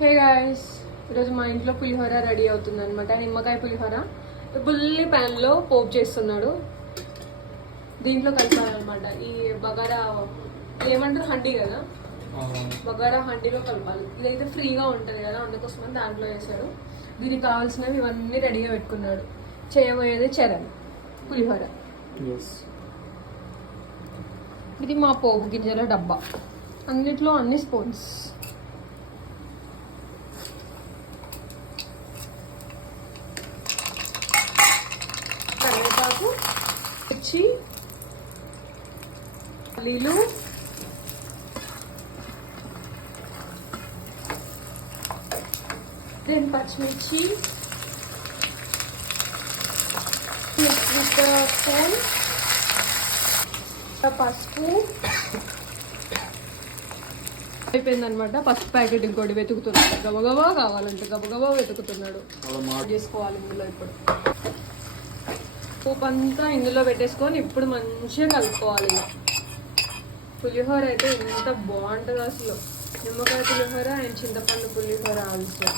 Hey guys, ఈరోజు మా ఇంట్లో పులిహోర రెడీ అవుతుంది అనమాట. నిమ్మకాయ పులిహోర బుల్లి ప్యాన్లో పోపు చేస్తున్నాడు. దీంట్లో కలపాలన్నమాట. ఈ బగారా ఏమంటారు, హండీ కదా, బగారా హండీలో కలపాలి. ఇదైతే ఫ్రీగా ఉంటుంది కదా, అందుకోసమని దాంట్లో వేసాడు. దీనికి కావాల్సినవి ఇవన్నీ రెడీగా పెట్టుకున్నాడు. చేయబోయేది చరణ్ పులిహోర. ఇది మా పోపు గింజల డబ్బా, అన్నిట్లో అన్ని స్పూన్స్. కరివేపాకు, మిర్చి, పల్లీలు, దెన్ పచ్చిమిర్చి, స్పూన్, పసుపు అయిపోయిందనమాట. పసుపు ప్యాకెట్ ఇంకోటి వెతుకుతున్నాడు. గబగబా కావాలంటే గబగబా వెతుకుతున్నాడు. చేసుకోవాలి ఇందులో. ఇప్పుడు పోపు అంతా ఇందులో పెట్టేసుకొని ఇప్పుడు మంచిగా కలుపుకోవాలి. పులిహోర అయితే ఎంత బాగుంటుంది అసలు. నిమ్మకాయ పులిహోర అండ్ చింతపండు పులిహోర ఆల్సో.